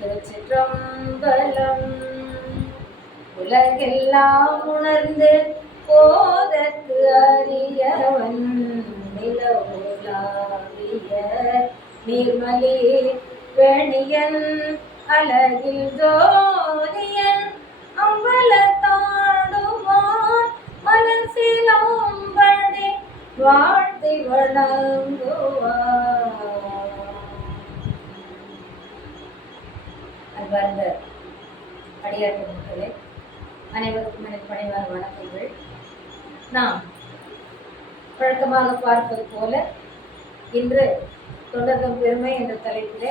திருச்சிற்றம்பலம். உலகெல்லாம் உணர்ந்து போதற்கு அறியவன் நிலவுலாவிய நீர்மலி வேணியன் அழகில் ஜோதியன். அம்பல தாடுவான் மனசிலம்படி வாழ்த்தி வணங்குவான் அன்பார்ந்த அடியார்கள் மக்களே அனைவருக்கும் எனக்கு பணிவான வணக்கங்கள். நாம் வழக்கமாக பார்ப்பது போல இன்று தொடர்ந்தும் பெருமை என்ற தலைப்பிலே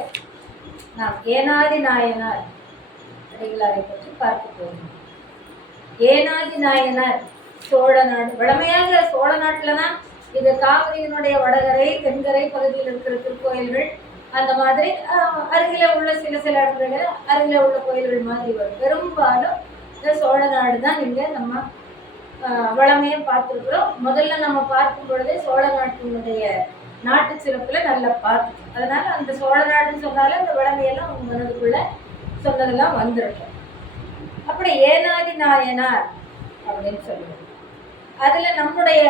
நாம் ஏனாதி நாயனார் அடிகளாரை பற்றி பார்க்க போகிறோம். ஏனாதி நாயனார் சோழ நாடு வழமையாக சோழ நாட்டில் தான் இது காவிரியினுடைய வடகரை தென்கரை பகுதியில் இருக்கிற திருக்கோயில்கள் அந்த மாதிரி அருகில உள்ள சில சில இடங்களில் அருகில உள்ள கோயில்கள் மாதிரி வரும். பெரும்பாலும் இந்த சோழ நாடு தான் இங்கே நம்ம வளமையை பார்த்துருக்குறோம். முதல்ல நம்ம பார்க்கும் பொழுதே சோழ நாட்டினுடைய நாட்டு சிறப்பில் நல்லா பார்த்துட்டோம். அதனால அந்த சோழ நாடுன்னு சொன்னாலும் அந்த வளமையெல்லாம் உங்க மனதுக்குள்ள சொன்னதெல்லாம் வந்திருக்கும். அப்படி ஏனாதி நாயனார் அப்படின்னு சொல்லுவோம். அதில் நம்முடைய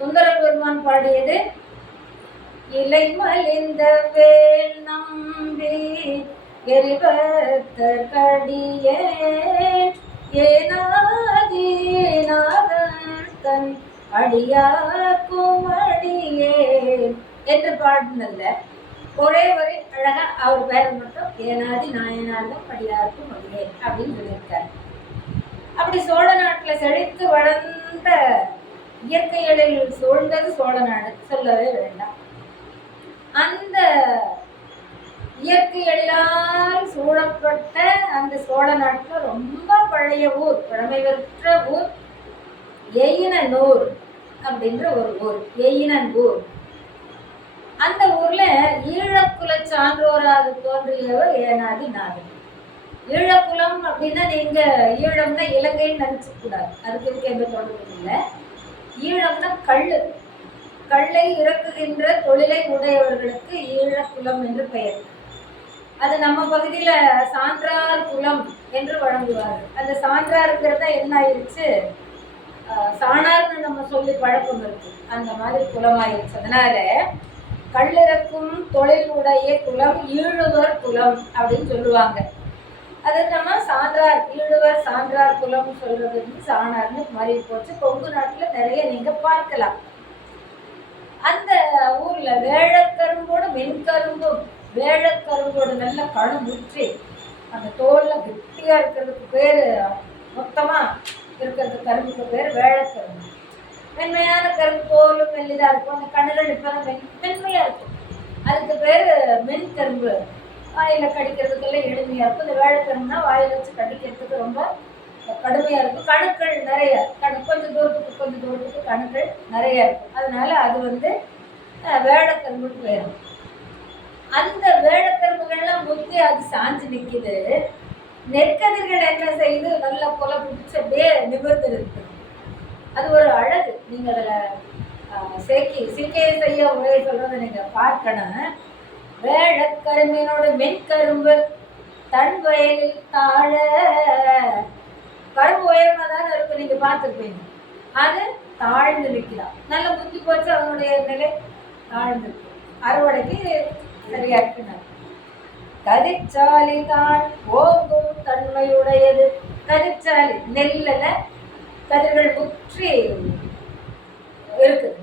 சுந்தர பெருமான் பாடியது இலை மலிந்த வேல் நம்பி எரிவத்த கடியே ஏனாதீநாதன் தன் அடியாக்கும் அடியே என்று பாடினல்ல ஒரே ஒரு அழகா அவர் பேரை மட்டும் ஏனாதி நாயனாலும் அடியாருக்கும் அடியே அப்படின்னு சொல்லியிருக்காரு. அப்படி சோழ நாட்டில் செழித்து வளர்ந்த இயற்கைகளில் சூழ்ந்தது சோழ நாடு. சொல்லவே வேண்டாம். அந்த இயற்கை எல்லாரும் சூழப்பட்ட அந்த சோழ நாட்டில் ரொம்ப பழைய ஊர் பழமை பெற்ற ஊர். எயினூர் அப்படின்ற ஒரு ஊர் எயினன் ஊர் அந்த ஊர்ல ஈழக்குல சான்றோராக தோன்றியவர் ஏனாதி நாதன் ஈழக்குலம் அப்படின்னா நீங்க ஈழம்னா இலங்கைன்னு நினைச்சு கூடாது அதுக்கு இதுக்கு எந்த தொடர்பும் இல்லை. ஈழம்னா கள்ளு. கல்லை இறக்குகின்ற தொழிலை உடையவர்களுக்கு ஈழக்குலம் என்று பெயர். அது நம்ம பகுதியில் சான்றார் குலம் என்று வழங்குவார்கள் அந்த சான்றாருங்கிறத என்ன ஆயிடுச்சு சாணார்னு நம்ம சொல்லி பழக்கம் இருக்கு. அந்த மாதிரி குலம் ஆயிடுச்சு அதனால கல்லிறக்கும் தொழில் உடைய குலம் ஈழுவர் குலம் அப்படின்னு சொல்லுவாங்க. அது நம்ம சான்றார் ஈழுவர் சான்றார் குலம் சொல்றது வந்து சாணார்னு மாறி போச்சு. கொங்கு நாட்டில் நிறைய நீங்கள் பார்க்கலாம். அந்த ஊர்ல வேழக்கரும்போடு மென்கரும்பும் வேழக்கரும்போடு நல்ல கழு முற்றி அந்த தோல்ல கெட்டியா இருக்கிறதுக்கு பேர் மொத்தமா இருக்கிறது கரும்புக்கு பேர் வேழக்கரும்பு. மென்மையான கரும்பு தோலும் மெல்லிதா இருக்கும். அந்த கண்ணுகள் இப்பதான் மென் மென்மையா இருக்கும். அதுக்கு பேர் மென்கரும்பு. வாயில் கடிக்கிறதுக்கெல்லாம் எளிமையாக இருக்கும். இந்த வேழக்கரும்புனா வாயில் வச்சு கடிக்கிறதுக்கு ரொம்ப கடுமையாக இருக்கும் கணுக்கள் நிறைய கணு கொஞ்சம் தூரத்துக்கு கொஞ்சம் தூரத்துக்கு கணுக்கள் நிறைய இருக்கும் அதனால அது வந்து வேடக்கரும்புக்கு வேடக்கரும்புன்னு அந்த வேடக்கரும்புகள்லாம் முத்தி அது சாஞ்சு நிற்கிது நெற்கதிர்கள் என்ன செய்து நல்லா கொலை பிடிச்சி அப்படியே நிமிர்ந்து இருக்கு அது ஒரு அழகு. நீங்கள் அதில் சேக்கி சிக்கையை செய்ய உரையை சொல்கிறத நீங்கள் பார்க்கணும். வேடக்கரும்பினோட மென்கரும்பு தன் வயலில் தாழ கரும்பு உயரமா தானே இருக்கும் நீங்க பார்த்துருப்பீங்க. அது தாழ்ந்து நிற்கிறான். நல்ல புத்தி போச்சு அதனுடைய நிலை தாழ்ந்து அறுவடைக்கு சரியா இருக்கிறார் கதிச்சாலி தான் ஓங்கும் தன்மையுடையது. கதிச்சாலி நெல்லில் கதிர்கள் முற்றி இருக்குது.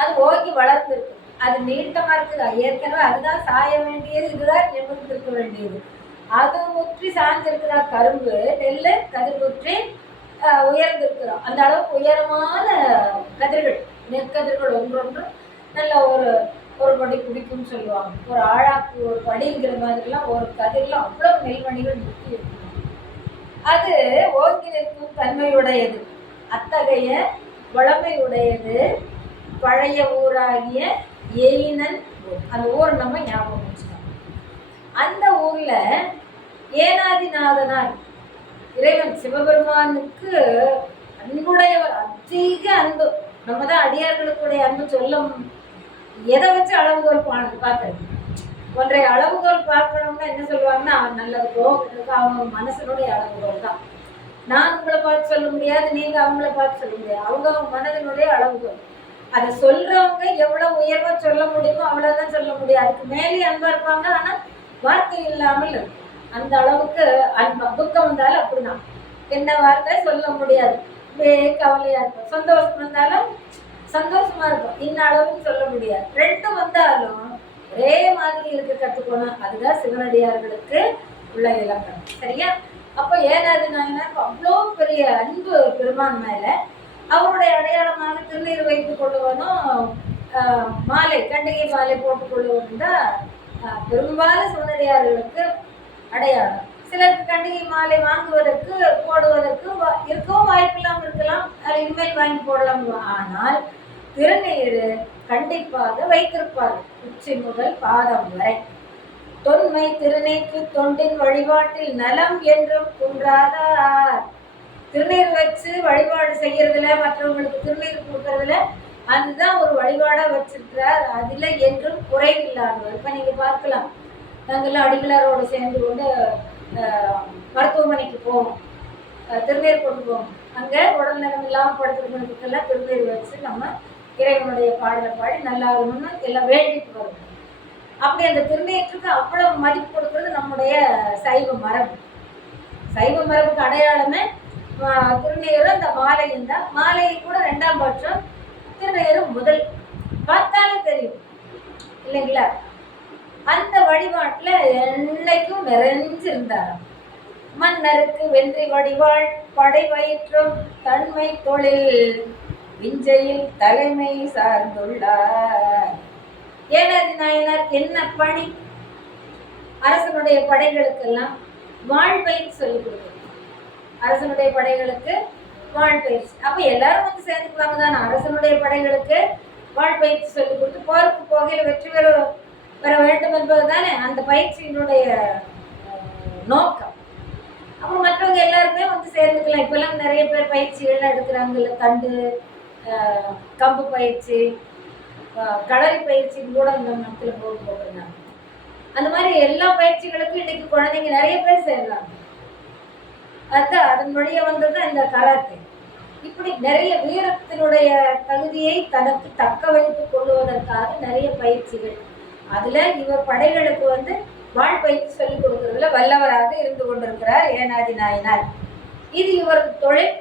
அது ஓங்கி வளர்ந்துருக்கு அது நீட்டமா இருக்குதா. ஏற்கனவே அதுதான் சாய வேண்டியது இதுதான் நிமிர்ந்திருக்க வேண்டியது. அது முற்றி சாஞ்சிருக்குதா கரும்பு நெல் கதிர் முற்றி உயர்ந்திருக்கிறோம். அந்த அளவுக்கு உயரமான கதிர்கள் நெற்கதிர்கள் ஒன்றொன்றும் நல்ல ஒரு ஒரு படி பிடிக்கும்னு சொல்லுவாங்க. ஒரு ஆழாக்கு ஒரு படிங்கிற மாதிரிலாம் ஒரு கதிரில் அவ்வளோ நெல்மணிகள் முற்றி இருக்கும். அது ஓங்கி நிற்கும் தன்மையுடையது. அத்தகைய வளமையுடையது பழைய ஊராகிய எயினன் அந்த ஊர் நம்ம ஞாபகம் வச்சு அந்த ஊர்ல ஏனாதிநாதனார் இறைவன் சிவபெருமானுக்கு அன்புடையவர் அதிக அன்பு. நம்ம தான் அடியார்களுக்குடைய அன்பு சொல்ல எதை வச்சு அளவுகோல் பார்க்கறது ஒன்றை அளவுகோல் பார்க்கணும்னா என்ன சொல்லுவாங்கன்னா நல்லதுக்கோ கெட்டதுக்கோ அவங்க மனசனுடைய அளவுகோல் தான். நான் உங்களை பார்த்து சொல்ல முடியாது நீங்க அவங்கள பார்த்து சொல்ல முடியாது. அவங்க அவங்க மனதினுடைய அளவுகோல். அதை சொல்றவங்க எவ்வளவு உயர்வா சொல்ல முடியுமோ அவ்வளவுதான் சொல்ல முடியும். அதுக்கு மேலே அன்பா இருப்பாங்க ஆனா வார்த்தை இல்லாமல் இருக்கும். அந்த அளவுக்கு அன்பா துக்கம் வந்தாலும் அப்படிதான். என்ன வார்த்தை? சொல்ல முடியாது. அப்படியே கவலையா இருக்கும். சந்தோஷம் வந்தாலும் சந்தோஷமா இருக்கும். இன்ன அளவுன்னு சொல்ல முடியாது. ரெண்டும் வந்தாலும் ஒரே மாதிரி இருக்க கத்துக்கணும் அதுதான் சிவனடியார்களுக்கு உள்ள இலக்கணம். சரியா? அப்போ ஏனாது நாயனார் அவ்வளோ பெரிய அன்பு பெருமான் மேல அவருடைய அடையாளமாக திருநீர் வைத்துக் கொள்ளுவனும் மாலை கண்டிகை மாலை போட்டுக் கொள்ளுவனும் தான் பெரும்பாலும் சிவனடியார்களுக்கு அடையாளம். சிலருக்கு கண்டிகை மாலை வாங்குவதற்கு போடுவதற்கு வா- இருக்கவும் வாய்ப்பில்லாமல் இருக்கலாம். அது இனிமேல் வாங்கி போடலாம். ஆனால் திருநீர் கண்டிப்பாக வைத்திருப்பார்கள். உச்சி முதல் பாதம் வரை. தொன்மை திருநீக்கு தொண்டின் வழிபாட்டில் நலம் என்றும் குன்றாதார். திருநீர் வச்சு வழிபாடு செய்யறதுல மற்றவங்களுக்கு திருநீர் கொடுக்கறதுல அதுதான் ஒரு வழிபாடாக வச்சிருக்கிறார். அதில் என்றும் குறைவில்லாதவர். இப்போ நீங்கள் பார்க்கலாம். நாங்கெல்லாம் அடிகளாரோடு சேர்ந்து கொண்டு மருத்துவமனைக்கு போவோம். திருநீர் கொண்டு போவோம். அங்கே உடல் நலம் இல்லாமல் படுத்துறவங்களுக்கெல்லாம் திருநீர் வச்சு நம்ம இறைவனுடைய பாடலை பாடி நல்லாகணும்னு எல்லாம் வேண்டிட்டு வரும். அப்படி அந்த திருநீற்றுக்கு அவ்வளவு மதிப்பு கொடுக்கறது நம்முடைய சைவ மரபு. சைவ மரபுக்கு அடையாளமே ஆஹ், திருநீரும் அந்த மாலையும் தான். மாலையை கூட ரெண்டாம் பட்சம் திருநீரும் முதல் பார்த்தாலே தெரியும். இல்லைங்களா? அந்த வழிபாட்டில் என்னைக்கும் நிறைஞ்சிருந்தார் மன்னருக்கு வென்றி வடிவாள் படை வயிற்றும் தன்மை தொழில் விஞ்சையில் தலைமை சார்ந்துள்ளார். ஏனாதி நாயனார் என்ன பணி? அரசனுடைய படைகளுக்கெல்லாம் வாழ்வை சொல்லிக் கொடுக்குறது அரசனுடைய படைகளுக்கு வாழ்பயிற்சி. அப்ப எல்லாரும் வந்து சேர்ந்துக்குவாங்க தானே அரசனுடைய படைகளுக்கு வாழ்பயிற்சி சொல்லிக் கொடுத்து போருக்கு போகையில் வெற்றி பெற பெற வேண்டும் என்பது தானே அந்த பயிற்சியினுடைய நோக்கம். அப்புறம் மற்றவங்க எல்லாருமே வந்து சேர்ந்துக்கலாம். இப்பெல்லாம் நிறைய பேர் பயிற்சிகள்லாம் எடுக்கிறாங்கல்ல தண்டு கம்பு பயிற்சி அஹ், பயிற்சி பயிற்சின்னு கூட இந்த நாட்டில் போட்டு போட்டுருந்தாங்க. அந்த மாதிரி எல்லா பயிற்சிகளுக்கும் இன்னைக்கு குழந்தைங்க நிறைய பேர் சேர்றாங்க. அதுதான் அதன் வழியே வந்தது இந்த கராத்தே. இப்படி நிறைய வீரத்தினுடைய தகுதியை தனக்கு தக்க வைத்து கொள்வதற்காக நிறைய பயிற்சிகள். அதுல இவர் படைகளுக்கு வந்து வாழ் பயிற்சி சொல்லிக் கொடுக்கறதுல வல்லவராக இருந்து கொண்டிருக்கிறார் ஏனாதி நாயனார். இது இவர் தொழில்.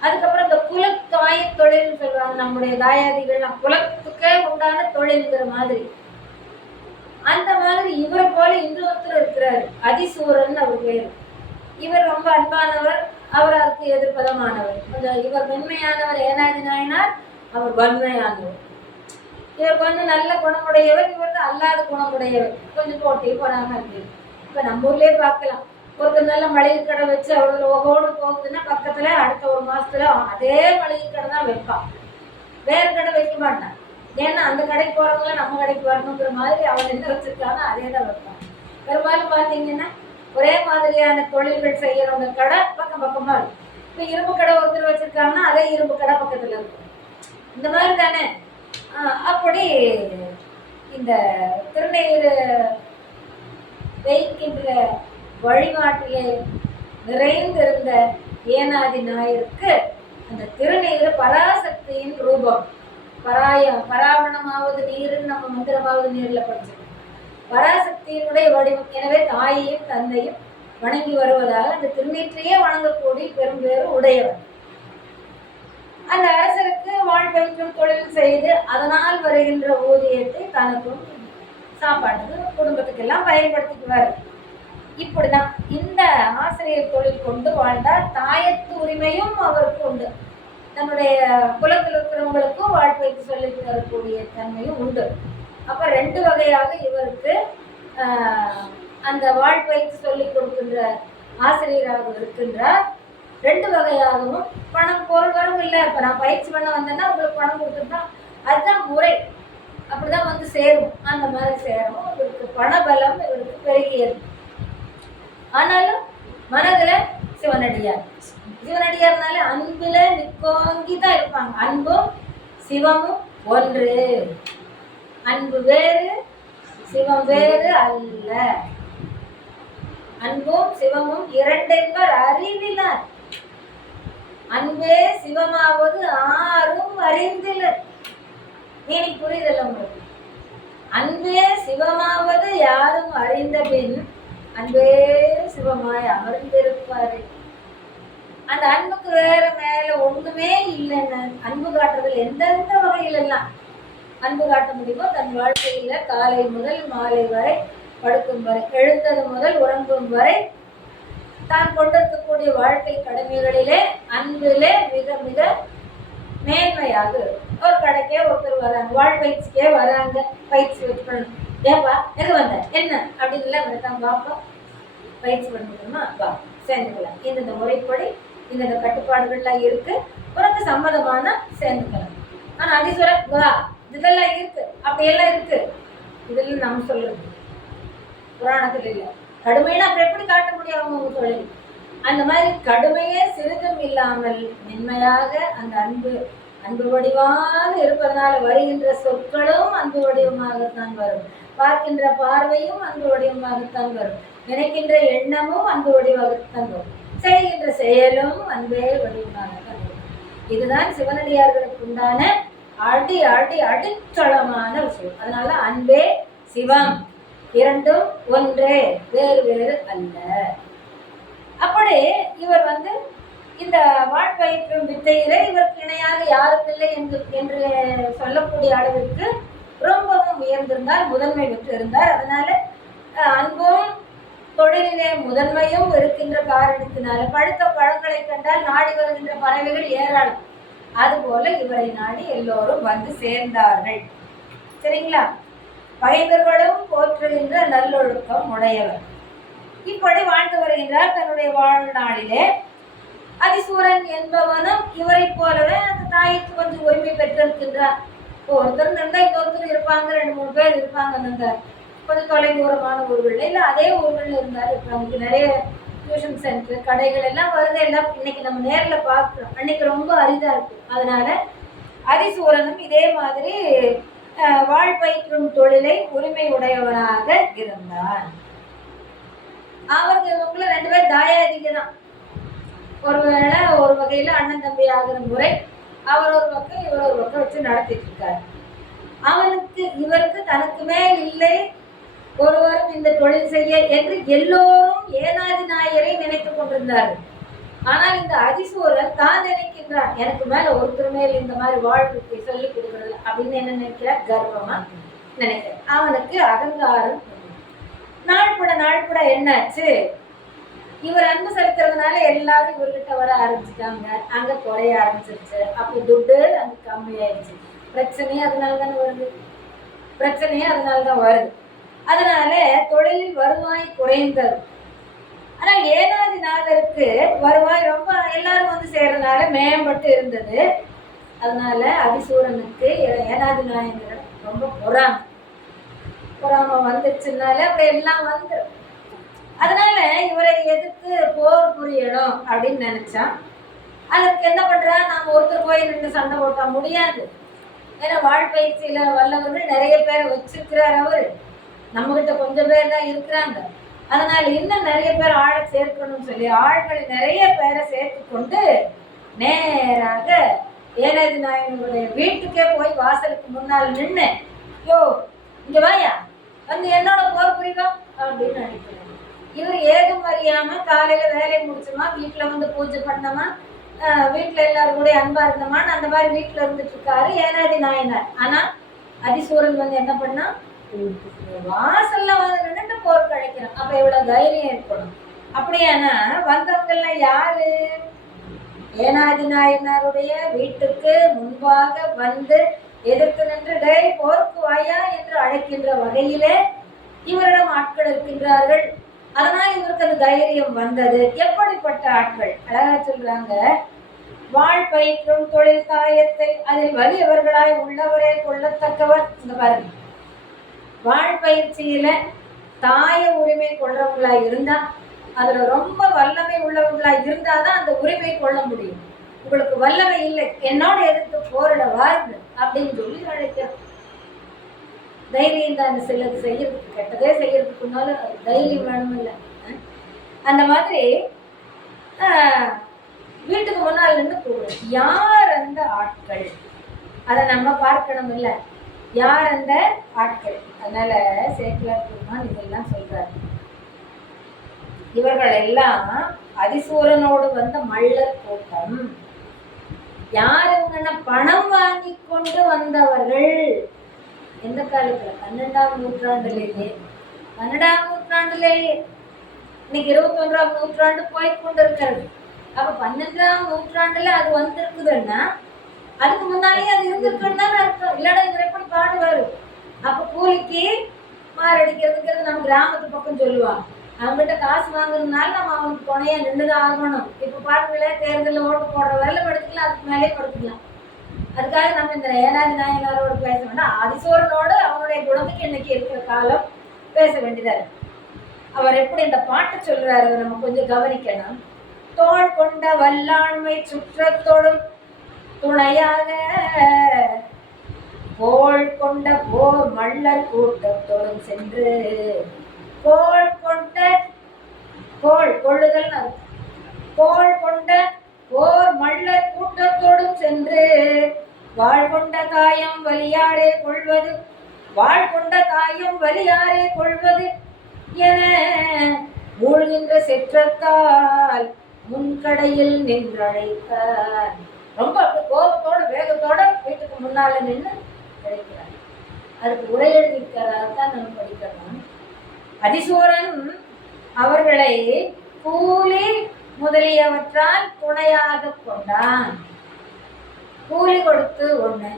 அதுக்கப்புறம் இந்த குலத்தாய தொழில்னு சொல்றாங்க நம்முடைய தாயாதிகள் குலத்துக்கே உண்டான தொழில்ங்கிற மாதிரி. அந்த மாதிரி இவரை போல இன்னொருத்தர் இருக்கிறார். அதிசூரன் அவர் பேர். இவர் ரொம்ப அன்பானவர். அவர் அதுக்கு எதிர்ப்பதமானவர். கொஞ்சம் இவர் மென்மையானவர் ஏனாதி அவர் வன்மையானவர். இவர் கொஞ்சம் நல்ல குணமுடையவர் இவர் அல்லாத குணமுடையவர். கொஞ்சம் போட்டி போறாங்க இருக்கு இப்போ நம்ம ஊர்லயே பார்க்கலாம். ஒருத்தர் நல்ல மளிகை கடை வச்சு அவரோட ஓகோடு போகுதுன்னா பக்கத்துல அடுத்த ஒரு மாசத்துல அதே மளிகை கடை தான் வைப்பான். வேற கடை வைக்க மாட்டான். ஏன்னா அந்த கடைக்கு போறவங்களாம் நம்ம கடைக்கு வரணுங்கிற மாதிரி அவன் என்ன வச்சிருக்கானோ அதே தான் வைப்பான். பெரும்பாலும் பார்த்தீங்கன்னா ஒரே மாதிரியான தொழில்கள் செய்யறவங்க கடை பக்கம் பக்கமா இருக்கும் இப்போ இரும்பு கடை ஒருத்தர் வச்சிருக்காங்கன்னா அதே இரும்பு கடை பக்கத்துல இருக்கும். இந்த மாதிரி தானே? அப்படி இந்த திருநீர் வைக்கின்ற வழிபாட்டிலே நிறைந்திருந்த ஏனாதி நாயருக்கு அந்த திருநீர் பராசக்தியின் ரூபம். பராயம் பராவணமாவது நீருன்னு நம்ம மந்திரமாவது நீரில் படிச்சிருக்கோம். பராசக்தியினுடைய வடிவம். எனவே தாயையும் தந்தையும் வணங்கி வருவதாக அந்த திருநீற்றையே வணங்கக்கூடிய பெரும்பேறு உடையவர் அந்த அரசருக்கு வாழ்வைக்கும் தொழில் செய்து அதனால் வருகின்ற ஊதியத்தை தனக்கும் சாப்பாட்டுக்கு குடும்பத்துக்கெல்லாம் பயன்படுத்திக்குவார். இப்படிதான் இந்த ஆசிரியர் தொழில் கொண்டு வாழ்ந்தால் தாயத்து உரிமையும் அவருக்கு உண்டு. தன்னுடைய குலத்தில் இருக்கிறவங்களுக்கும் வாழ்க்கைக்கு சொல்லி தரக்கூடிய தன்மையும் உண்டு. அப்போ ரெண்டு வகையாக இவருக்கு அந்த வாழ்க்கைக்கு சொல்லி கொடுக்கின்ற ஆசிரியராக இருக்கின்றார். ரெண்டு வகையாகவும் பணம் பொருள் வரும் இல்லை. இப்போ நான் பயிற்சி பண்ண வந்தேன்னா உங்களுக்கு பணம் கொடுத்துட்டா அதுதான் முறை. அப்படிதான் வந்து சேரும். அந்த மாதிரி சேரும் இவருக்கு பணபலம் இவருக்கு பெருகியது. ஆனாலும் மனதில் சிவனடியார். சிவனடியார்னால அன்பில் நிக்கோங்கி தான் இருப்பாங்க. அன்பும் சிவமும் ஒன்று. அன்பு வேறு சிவம் வேறு அல்ல. அன்பும் சிவமும் இரண்டென்பர் அறிவிலர். அன்பே சிவமாவது ஆறும் அறிந்திலர். இனி புரிதல் உங்களுக்கு? அன்பே சிவமாவது யாரும் அறிந்த பின் அன்பே சிவமாய் அமர்ந்திருப்பாரு. அந்த அன்புக்கு வேற மேல ஒண்ணுமே இல்லைன்னு அன்பு காட்டுறதுல எந்தெந்த வகையிலெல்லாம் அன்பு காட்ட முடியுமோ தன் வாழ்க்கையில் காலை முதல் மாலை வரை படுக்கும் வரை எழுந்தது முதல் உறங்கும் வரை தான் கொண்டிருக்கக்கூடிய வாழ்க்கை கடமைகளிலே அன்பிலே மிக மிக மேன்மையாக இருக்கும். ஒரு கடைக்கே ஒருத்தர் வராங்க வாழ்பயிற்சிக்கே வராங்க பயிற்சி பண்ணணும் ஏப்பா எது வந்த? என்ன? அப்படின்னு எல்லாம் வாப்பா பாப்பா. பயிற்சி முடியுமா? வா சேர்ந்துக்கலாம். இந்தந்த முறைப்படி இந்தந்த கட்டுப்பாடுகள்லாம் இருக்கு. உனக்கு சம்மதமான சேர்ந்துக்கலாம். ஆனால் அதீஸ்வரர் வா இதெல்லாம் இருக்கு. அப்படியெல்லாம் இருக்கு. இதெல்லாம் நம்ம சொல்றது புராணத்தில் இல்லை. கடுமையான அப்புறம் எப்படி காட்ட முடியும் அவங்க உங்க தொழில் அந்த மாதிரி கடுமையே சிறிதும் இல்லாமல் மென்மையாக அந்த அன்பு அன்பு வடிவாக இருப்பதனால வருகின்ற சொற்களும் அன்பு வடிவமாகத்தான் வரும். பார்க்கின்ற பார்வையும் அன்பு வடிவமாகத்தான் வரும். நினைக்கின்ற எண்ணமும் அன்பு வடிவாகத்தான் வரும். செய்கின்ற செயலும் அன்பே வடிவமாகத்தான் வரும். இதுதான் சிவனடியார்களுக்கு உண்டான அடி அடி அடித்தளமான விஷயம். அதனால அன்பே சிவம். இரண்டும் ஒன்றே வேறு வேறு அல்ல. அப்படி இவர் வந்து இந்த வாழ்வயிற்றும் வித்தையிலே இவருக்கு இணையாக யாரும் இல்லை என்று என்று சொல்லக்கூடிய அளவிற்கு ரொம்பவும் உயர்ந்திருந்தார் முதன்மை பெற்று இருந்தார் அதனால அன்பும் தொழிலிலே முதன்மையும் இருக்கின்ற காரணத்தினால பழுத்த பழங்களை கண்டால் நாடி வருகின்ற பறவைகள் ஏராளம். அதுபோல இவரை நாடி எல்லோரும் வந்து சேர்ந்தார்கள். சரிங்களா? பகைவர்களும் போற்றுகின்ற நல்லொழுக்கம் உடையவர். இப்படி வாழ்ந்து வருகின்றார் தன்னுடைய வாழ்நாளிலே. அதிசூரன் என்பவனும் இவரைப் போலவே அந்த தாய்க்கு கொஞ்சம் உரிமை பெற்றிருக்கின்றார். இப்போ ஒருத்தர் இருந்தா இன்னொருத்தர் இருப்பாங்க ரெண்டு மூணு பேர் இருப்பாங்க அந்த கொஞ்சம் தொலைதூரமான ஊர்களில். இல்லை அதே ஊர்களில் இருந்தாலும் இருப்பாங்க இங்க நிறைய டியூஷன் சென்டர் கடைகள் எல்லாம் வருது. எல்லாம் இன்னைக்கு நம்ம நேரில் பார்க்குறோம். அன்னைக்கு ரொம்ப அரிதா இருக்கும் அதனால அரிசூரனும் இதே மாதிரி அஹ், வாழ்பயிற்றும் தொழிலை உரிமை உடையவனாக இருந்தார். அவருக்கு இவங்கள ரெண்டு பேர் தாயாதிக தான். ஒருவேளை ஒரு வகையில அண்ணன் தம்பி ஆகிற முறை அவர் ஒரு பக்கம் இவர் ஒரு பக்கம் வச்சு நடத்திட்டு இருக்காரு. அவனுக்கு இவருக்கு தனக்குமே இல்லை. ஒருவரும் இந்த தொழில் செய்ய என்று எல்லோரும் ஏனாதி நாயரை நினைத்துக் கொண்டிருந்தார்கள். ஆனால் இந்த அதிசூரன் தான் நினைக்கின்றான் எனக்கு மேல ஒருத்தர் மேல் இந்த மாதிரி வாழ்வுக்கு சொல்லி கொடுக்கறது அப்படின்னு என்ன நினைக்கிறார்? கர்வமா நினைக்கிறேன் அவனுக்கு அகங்காரம் நாள்பட நாள்பட என்னாச்சு? இவர் அன்பு செலுத்துறதுனால எல்லாரும் இவர்கிட்ட வர ஆரம்பிச்சிட்டாங்க. அங்க குறைய ஆரம்பிச்சிருச்சு. அப்ப துட்டு அங்க கம்மியாயிடுச்சு. பிரச்சனையே அதனால தானே வருது. பிரச்சனையே அதனால தான் வருது. அதனால தொழிலில் வருவாய் குறைந்தது. ஆனால் ஏனாதிநாதருக்கு வருவாய் ரொம்ப எல்லாரும் வந்து சேர்றதுனால மேம்பட்டு இருந்தது. அதனால அதிசூரனுக்கு ஏனாதிநாயகர் ரொம்ப பொறாம. பொறாமை வந்துருச்சுனால அப்படி எல்லாம் வந்துடும் அதனால இவரை எதிர்த்து போர் புரியணும் அப்படின்னு நினைச்சான். அதற்கு என்ன பண்றா நாம ஒருத்தர் போய் நின்று சண்டை போட்டா முடியாது. ஏன்னா வாழ்பயிற்சியில வல்லவர்கள் நிறைய பேரை வச்சிருக்கிறார் அவரு. நம்ம கிட்ட கொஞ்சம் பேர் தான் இருக்கிறாங்க. அதனால இன்னும் நிறைய பேர் ஆழ சேர்க்கணும்னு சொல்லி ஆழ்களை நிறைய பேரை சேர்த்து கொண்டு நேராக ஏனாதி நாயனுடைய வீட்டுக்கே போய் வாசலுக்கு முன்னால் நின்று யோ இங்க வாயா வந்து என்னோட போர் புரிவா? அப்படின்னு நினைக்கிறேன் இவர் ஏதும் அறியாம காலையில வேலையை முடிச்சோமா வீட்டுல வந்து பூஜை பண்ணோமா வீட்டில் வீட்டுல எல்லாரும் கூட அன்பா இருந்தோமான்னு அந்த மாதிரி வீட்டுல இருந்துட்டு இருக்காரு ஏனாதி நாயனார். ஆனா அதிசூரன் வந்து என்ன பண்ணா வாசல்ல வந்து நின்று போர் கழிக்கிறான் அப்ப இவ்வளவு தைரியம் இருக்கணும் அப்படியானா வந்தவங்க எல்லாம் யாரு? ஏனாதி நாயனாருடைய வீட்டுக்கு முன்பாக வந்து எதிர்த்து நின்று டே போர்க்கு வாயா என்று அழைக்கின்ற வகையிலே இவரிடம் ஆட்கள் இருக்கின்றார்கள் அதனால் இவருக்கு அந்த தைரியம் வந்தது. எப்படிப்பட்ட ஆட்கள்? அழகா சொல்றாங்க. வாழ் பயிற்றும் தொழில் காயத்தை அதில் வலியவர்களாய் உள்ளவரே கொள்ளத்தக்கவர் இந்த பாருங்க வாழ்பயிற்சியில் தாய உரிமை கொள்றவங்களா இருந்தா அதுல ரொம்ப வல்லமை உள்ளவங்களா இருந்தாதான் அந்த உரிமை கொள்ள முடியும். உங்களுக்கு வல்லமை இல்லை என்னோட எதிர்த்து போரிட வாருங்கள் அப்படின்னு சொல்லி அழைக்கிறோம். தைரியம் தான் சிலது செய்யறதுக்கு கெட்டதே செய்யறதுக்குனாலும் அது தைரியம் வேணும் இல்லை. அந்த மாதிரி வீட்டுக்கு முன்னால் நின்று போகணும் யார் அந்த ஆட்கள்? அதை நம்ம பார்க்கணும் இல்லை. யார் அந்த ஆட்கள்? அதனால சேக்கிலார் பெருமான் இதெல்லாம் சொல்றாரு. இவர்கள் எல்லாம் அதிசூரனோடு வந்த மள்ளர் கூட்டம் யார் இவங்கன்னா பணம் வாங்கி கொண்டு வந்தவர்கள்? எந்த காலத்துல? பன்னெண்டாம் நூற்றாண்டுலேயே. பன்னெண்டாம் நூற்றாண்டுலேயே இன்னைக்கு இருபத்தொன்றாம் நூற்றாண்டு போய் கொண்டிருக்கிறது. அப்ப பன்னெண்டாம் நூற்றாண்டுல அது வந்திருக்குதுன்னா அதுக்கு முன்னாலேயே அது இருந்திருக்குன்னு தான் அர்த்தம். இல்லடா இவர் எப்படி பாடுவாரு? அப்ப கூலிக்கு மாரடிக்கிறதுங்கிறது நம்ம கிராமத்து பக்கம் சொல்லுவாங்க. அவங்ககிட்ட காசு வாங்குறதுனால நம்ம அவனுக்கு துணையா நின்றுதான் ஆகணும். இப்ப பாருங்களேன் தேர்தலில் ஓட்டு போடுற வரல படுத்துக்கலாம் அதுக்கு மேலே படுத்துக்கலாம். அதுக்காக நம்ம இந்த ஏனாதி நாயனாரோட பேச வேண்டாம். அதிசோரனோடு அவனுடைய குணத்துக்கு இன்னைக்கு இருக்கிற காலம் பேச வேண்டியதாக இருக்கு. அவர் எப்படி இந்த பாட்டு சொல்றாரு அதை நம்ம கொஞ்சம் கவனிக்கணும். தோள் கொண்ட வல்லாண்மை சுற்றத்தோடும் துணையாக. கோள் கொண்ட போர் மல்லர் கூட்டத்தோடும் சென்று. கோள் கொண்ட கோள் கொள்ளுதல் கோள் கொண்ட போர் மல்லர் கூட்டத்தோடும் சென்று. வாழ் கொண்ட தாயம் வலியாரே கொள்வது. வாழ் கொண்ட தாயம் வலியாரே கொள்வது என மூழ்கின்ற செற்றத்தால் முன்கடையில் நின்றழைத்தார். ரொம்ப அப்படி கோபத்தோட வேகத்தோட வீட்டுக்கு முன்னால நின்று கிடைக்கிறார் அதுக்கு உரை எழுதியிருக்கிறார் தான் நம்ம படிக்கிறோம். அதிசூரன் அவர்களை கூலி முதலியவற்றால் துணையாக கொண்டான். கூலி கொடுத்து ஒண்ணு.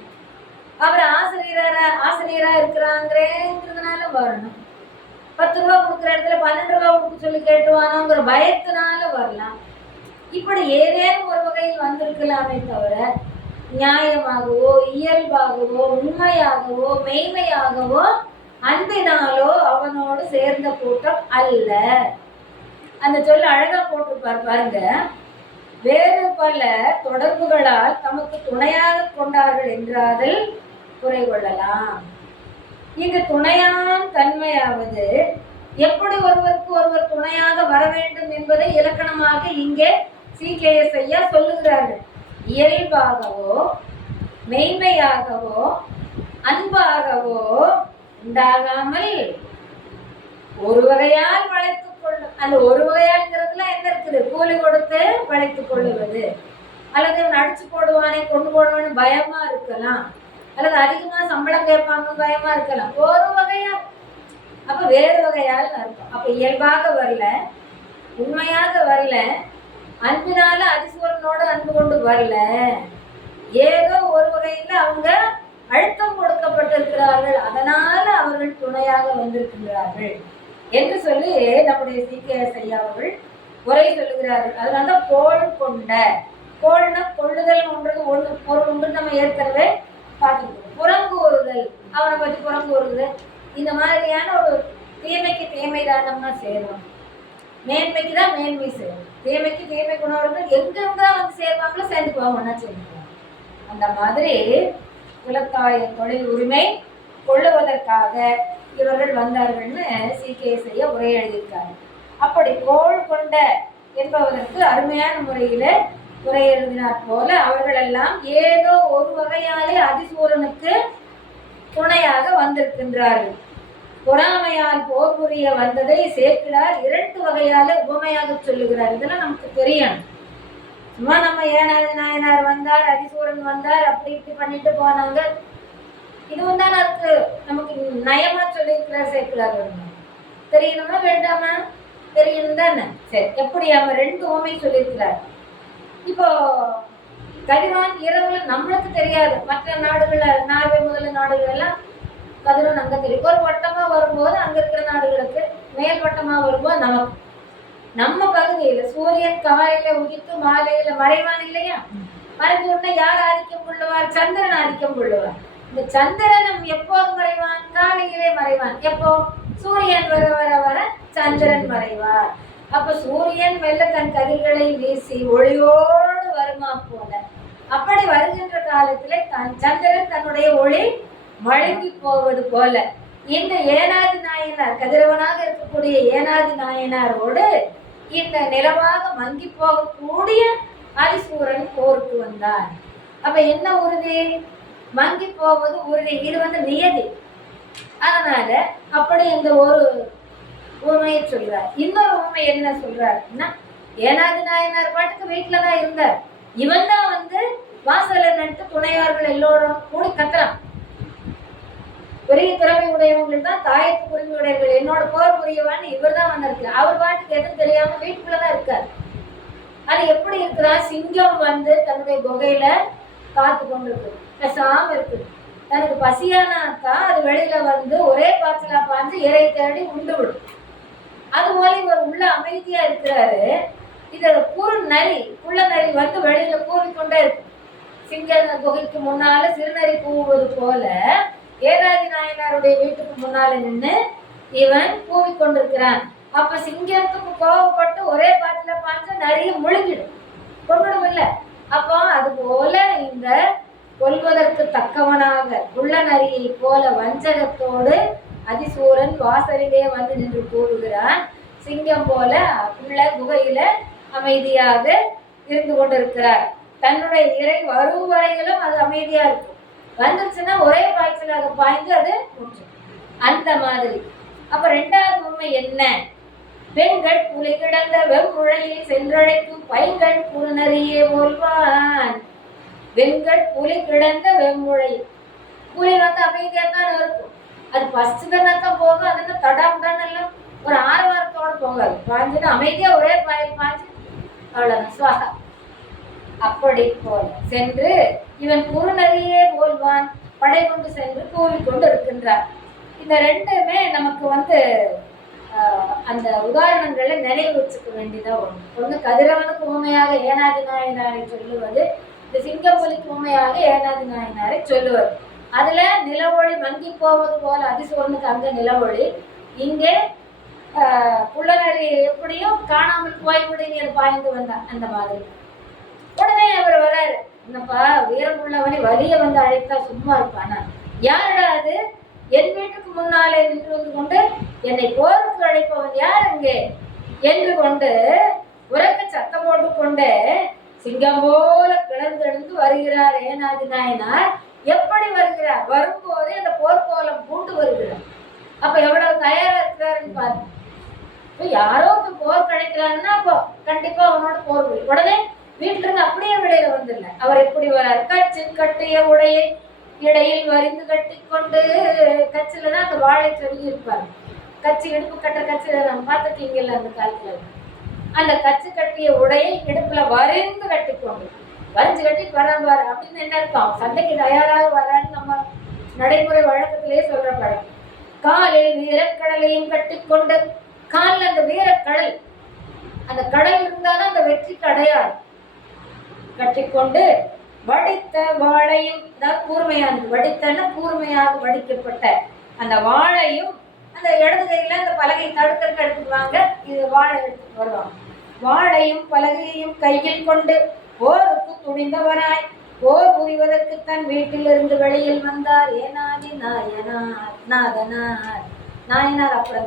அவர் ஆசிரியரா ஆசிரியரா இருக்கிறாங்கிறேங்கிறதுனால வரணும். பத்து ரூபா கொடுக்குற இடத்துல பன்னெண்டு ரூபா கொடுக்க சொல்லி கேட்டுவானோங்கிற பயத்தினால வரலாம். இப்படி ஏதேனும் ஒரு வகையில் வந்திருக்கலாமே தவிர நியாயமாகவோ இயல்பாகவோ உண்மையாகவோ மெய்மையாகவோ அன்பினாலோ அவனோடு சேர்ந்த கூட்டம் அல்ல. அந்த சொல்ல அழகா போட்டிருப்பார் பாருங்க. வேறு பல தொடர்புகளால் தமக்கு துணையாக கொண்டார்கள் என்றாதல் குறை கொள்ளலாம். இங்கு துணையாம் தன்மையாவது எப்படி ஒருவருக்கு ஒருவர் துணையாக வர வேண்டும் என்பதை இலக்கணமாக இங்கே சிகேஎஸ் ஐயா சொல்லுகிறாரு இயல்பாகவோ மெய்மையாகவோ அன்பாகவோ உண்டாகாமல் ஒரு வகையால் வளைத்துக் கொள்ளும் அந்த ஒரு வகையால்ங்கிறதுல என்ன இருக்குது? கூலி கொடுத்து வளைத்துக் கொள்ளுவது. அல்லது இவன் அடிச்சு போடுவானே கொண்டு போடுவானே பயமா இருக்கலாம். அல்லது அதிகமா சம்பளம் கேட்பாங்க பயமா இருக்கலாம். ஒரு வகையா அப்ப வேறு வகையால் இருக்கும் அப்ப இயல்பாக வரல உண்மையாக வரல அன்பினால அதிசுவரனோடு அன்பு கொண்டு வரல. ஏதோ ஒரு வகையில் அவங்க அழுத்தம் கொடுக்கப்பட்டிருக்கிறார்கள். அதனால அவர்கள் துணையாக வந்திருக்கின்றார்கள். என்று சொல்லி நம்முடைய சி. செய்யாதவர்கள் ஐயா அவர்கள் உரை சொல்லுகிறார்கள். அதனால தான் கோள் கொண்ட கோள்னா கொள்ளுதல் ஒன்றது ஒன்று பொருள் ஒன்று நம்ம ஏற்கனவே பார்த்துருக்கோம். புறங்கூறுதல் அவனை பற்றி புறங்கூறுதல். இந்த மாதிரியான ஒரு தீமைக்கு தீமை தானம்னா செய்யணும் மேன்மைக்கு தான் மேன்மை சேரும் தீமைக்கு தீமை குணவர்கள் எங்க தான் வந்து சேர்வாங்களோ சேர்ந்துக்குவாங்க ஒன்றா சேர்ந்துக்குவாங்க அந்த மாதிரி குலத்தாய தொழில் உரிமை கொள்ளுவதற்காக இவர்கள் வந்தார்கள்னு சீக்கிய செய்ய உரை எழுதியிருக்காங்க அப்படி கோள் கொண்ட என்பவதற்கு அருமையான முறையில் உரை எழுதினார் போல அவர்களெல்லாம் ஏதோ ஒரு வகையாலே அதிசூரனுக்கு துணையாக வந்திருக்கின்றார்கள். பொறாமையால் போர் புரிய வந்ததை சேர்க்கிறார். இரண்டு வகையால உபமையாக சொல்லுகிறார். இதெல்லாம் நமக்கு தெரியணும். சும்மா நம்ம ஏனாதி நாயனார் வந்தார் அதிசூரன் வந்தார் அப்படி இப்படி பண்ணிட்டு போனாங்க. இதுவும் தான் அதுக்கு நமக்கு நயமா சொல்லியிருக்கிறார் சேர்க்கிறார் தெரியணுமா வேண்டாமா? தெரியணும் தானே? சரி எப்படி அவன் ரெண்டு உவமை சொல்லியிருக்கிறார். இப்போ கதிரான் இரவுல நம்மளுக்கு தெரியாது. மற்ற நாடுகள்ல நார்வே முதல நாடுகள் எல்லாம் கதிரவன் அங்கத்தில் தெரியும் ஒரு வட்டமா வரும்போது அங்க இருக்கிற நாடுகளுக்கு மேல் வட்டமா வரும்போது நமக்கு நம்ம பகுதியில சூரியன் காலையில உதித்து மாலையில மறைவான் இல்லையா? மறைஞ்ச உடனே யார் ஆதிக்கம் கொள்ளுவார்? சந்திரன் ஆதிக்கம் கொள்ளுவார். இந்த சந்திரன் எப்போது மறைவான்? காலையிலே மறைவான். எப்போ? சூரியன் வர வர வர சந்திரன் மறைவார். அப்ப சூரியன் மெல்ல தன் கதிர்களை வீசி ஒளியோடு வருமா போல? அப்படி வருகின்ற காலத்திலே தன் சந்திரன் தன்னுடைய ஒளி மழுங்கி போவது போல. இந்த ஏனாதி நாயனார் கதிரவனாக இருக்கக்கூடிய ஏனாதி நாயனாரோடு இந்த நிலவாக மங்கி போகக்கூடிய அரிசூரன் போருக்கு வந்தார். அப்ப என்ன உறுதி? மங்கி போவது உறுதி. இது வந்து நியதி. அதனால அப்படி இந்த ஒரு உண்மையை சொல்றார். இன்னொரு உண்மை என்ன சொல்றாருன்னா ஏனாதி நாயனார் பாட்டுக்கு வீட்டுல தான் இருந்தார். இவன் தான் வந்து வாசல நட்டு துணையார்கள் எல்லோரும் கூடி கத்துறான். பெரிய திறமை உடையவங்கள் தான் தாயத்து உரிமை உடையவர்கள். என்னோட போர் புரியவான்னு இவர் தான் வந்திருக்கு அவர் பாட்டுக்கு எதுவும் தெரியாம வீட்டுக்குள்ளதான் இருக்கார். அது எப்படி இருக்கிறா சிங்கம் வந்து தன்னுடைய குகையில காத்து கொண்டு இருக்கு பேசாம இருக்குது. தனக்கு பசியானாக்கா அது வெளியில வந்து ஒரே பாய்ச்சலா பாஞ்சு இறை தேடி உண்டு விடும். அது போல இவர் உள்ள அமைதியா இருக்கிறாரு. இது குறு நரி புள்ள நரி வந்து வெளியில கூறிக்கொண்டே இருக்கும். சிங்க குகைக்கு முன்னால சிறுநரி கூவுவது போல ஏதாதி நாயனாருடைய வீட்டுக்கு முன்னால நின்று இவன் கூவிக்கொண்டிருக்கிறான். அப்ப சிங்கத்துக்கு கோவப்பட்டு ஒரே பாத்துல பாஞ்சு நிறைய முழுங்கிடும். கொண்டுடும் இல்ல. அப்போ அது போல இந்த கொள்வதற்கு தக்கவனாக உள்ள நரியை போல வஞ்சகத்தோடு அதிசூரன் வாசலிலே வந்து நின்று கூறுகிறான் சிங்கம் போல உள்ள குகையில அமைதியாக இருந்து கொண்டிருக்கிறார். தன்னுடைய இறை வரும் வரையிலும் அது அமைதியா இருக்கும். வந்துருச்சுன்னா ஒரே பாய்ச்சலாக பாய்ந்து அது முற்றும் அந்த மாதிரி. அப்ப ரெண்டாவது உண்மை என்ன? பெண்கள் புலி கிடந்த வெம்முழையில் சென்றழைக்கும் பைங்கண் புலனறியே போல்வான். வெண்கள் புலி கிடந்த வெம்முழை புலி வந்து அமைதியாக தான் இருக்கும். அது ஃபர்ஸ்ட் தானே தான் போகும் அது என்ன தடாம் எல்லாம் ஒரு ஆரவாரத்தோட போகாது பாஞ்சுன்னு அமைதியாக ஒரே பாயில் பாஞ்சு அவ்வளோதான் சுவாகா. அப்படி போல். சென்று இவன் குறுநறியே போல்வான். படை கொண்டு சென்று கூவிக்கொண்டு இருக்கின்றார் இந்த ரெண்டுமே நமக்கு வந்து அந்த உதாரணங்களை நினைவு வச்சுக்க வேண்டியதாக ஒன்று ஒன்று கதிரவனுக்கு உண்மையாக ஏனாதி நாயனாரை சொல்லுவது இந்த சிங்கப்புலிக்கு உண்மையாக ஏனாதி நாயனாரை சொல்லுவது. அதுல நிலவொளி மங்கி போவது போல அதிசோர்னுக்கு அங்க நிலவொளி. இங்கே புள்ளநரி எப்படியும் காணாமல் போய்விடுங்க பாய்ந்து வந்தான். அந்த மாதிரி. என்னப்பா வீரம் வலிய வந்து அழைத்தா சும்மா இருப்பானா? யாரடா அது? என் வீட்டுக்கு முன்னாலே நின்று வந்து கொண்டு என்னை போருக்கு அழைப்பவன் யார் அங்கே? என்று கொண்டு உறக்க சத்தம் போட்டு கொண்டு சிங்கம் போல கிளர்ந்தெழுந்து வருகிறார் ஏனாதி நாயனார். எப்படி வருகிறார்? வரும்போதே அந்த போர்க்கோலம் பூண்டு வருகிறார் அப்ப எவ்வளவு தயாரா இருக்கிறாருன்னு பாருங்க யாரோ ஒருத்தன் போர் கிடைக்கிறான்னா அப்போ கண்டிப்பா அவனோட போர் உடனே வீட்டுல இருந்து அப்படியே விடையில வந்துடல. அவர் எப்படி வரார்? கச்சு கட்டிய உடையை இடையில் வரிந்து கட்டி கொண்டு கச்சில தான் அந்த வாழை சொல்லி இருப்பார். கச்சி இடுப்பு கட்டுற கச்சில நம்ம பார்த்துருக்கீங்கல்ல அந்த காலத்துல? அந்த கச்சு கட்டிய உடையை இடுப்புல வரிந்து கட்டி கொண்டு வரிஞ்சு கட்டி வராம்பாரு அப்படின்னு என்ன இருக்கும் சண்டைக்கு தயாராக வரான்னு நம்ம நடைமுறை வழக்கத்திலேயே சொல்ற பழக்கம் காலில் வீரக்கடலையும் கட்டிக்கொண்டு காலில் அந்த வீரக்கடல் அந்த கடல் இருந்தாலும் அந்த வெற்றிக்கு அடையாளம் கட்டிக்கொண்டு வடித்த வாழையும் அதாவது கூர்மையானது வடித்தன்னா கூர்மையாக வடிக்கப்பட்ட அந்த வாழையும் அந்த இடது கையில அந்த பலகை தடுக்கிறதுக்கு எடுத்துக்குவாங்க. இது வாழை எடுத்துட்டு வருவாங்க. வாழையும் பலகையையும் கையில் கொண்டு போருக்கு துணிந்தவராய் போர் புரிவதற்கு தன் வீட்டிலிருந்து வெளியில் வந்தார். ஏனாதி நாயனார் நாதனார் நாயனார் அப்புறம்